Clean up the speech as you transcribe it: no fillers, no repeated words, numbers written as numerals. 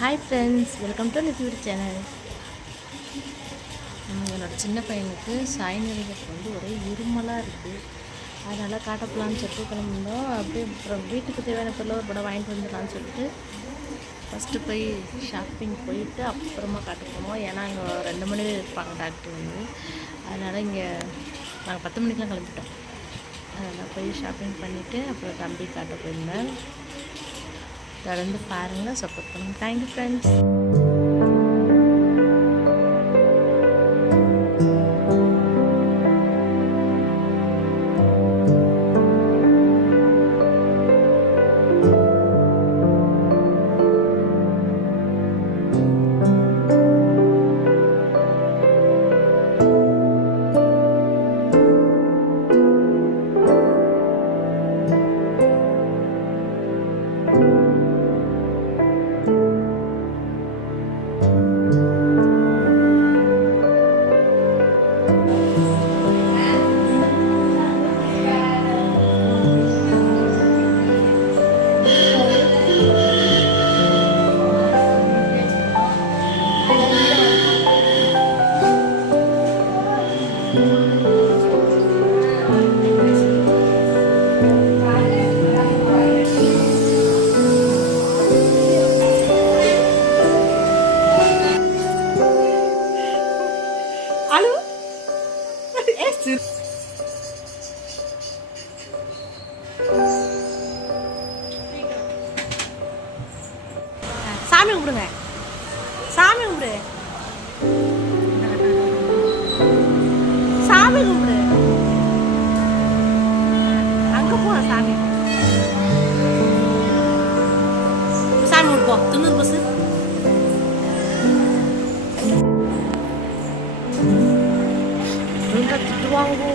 Hi friends, welcome to நிஃப்யூர் channel. என்னோடய சின்ன பையனுக்கு சாய்நிலைக்கு ஒரே இருமலாக இருக்குது. அதனால் காட்டப்பலான்னு சொல்லிட்டு கிளம்பிருந்தோம். அப்படியே அப்புறம் வீட்டுக்கு தேவையான பொருளை ஒரு படம் வாங்கிட்டு வந்துடலான்னு சொல்லிட்டு ஃபஸ்ட்டு போய் ஷாப்பிங் போயிட்டு அப்புறமா காட்ட போனோம். ஏன்னா அங்கே 2 மணி இருப்பாங்க டாக்டர் வந்து. அதனால் இங்கே நாங்கள் 10 மணிக்கெலாம் கிளம்பிட்டோம். அதனால் போய் ஷாப்பிங் பண்ணிவிட்டு அப்புறம் தம்பி காட்ட போயிருந்தேன். தொடர்ந்து பாருங்கள், சப்போர்ட் பண்ணுங்கள். Thank you friends. சாமி கும்பிடுங்க, சாமி கும்பிடு, சாமி கும்பிடு. அங்க போ, சாமி சாமி கும்பிடுப்போம். 90 பஸ் திட்டுவாங்கோ.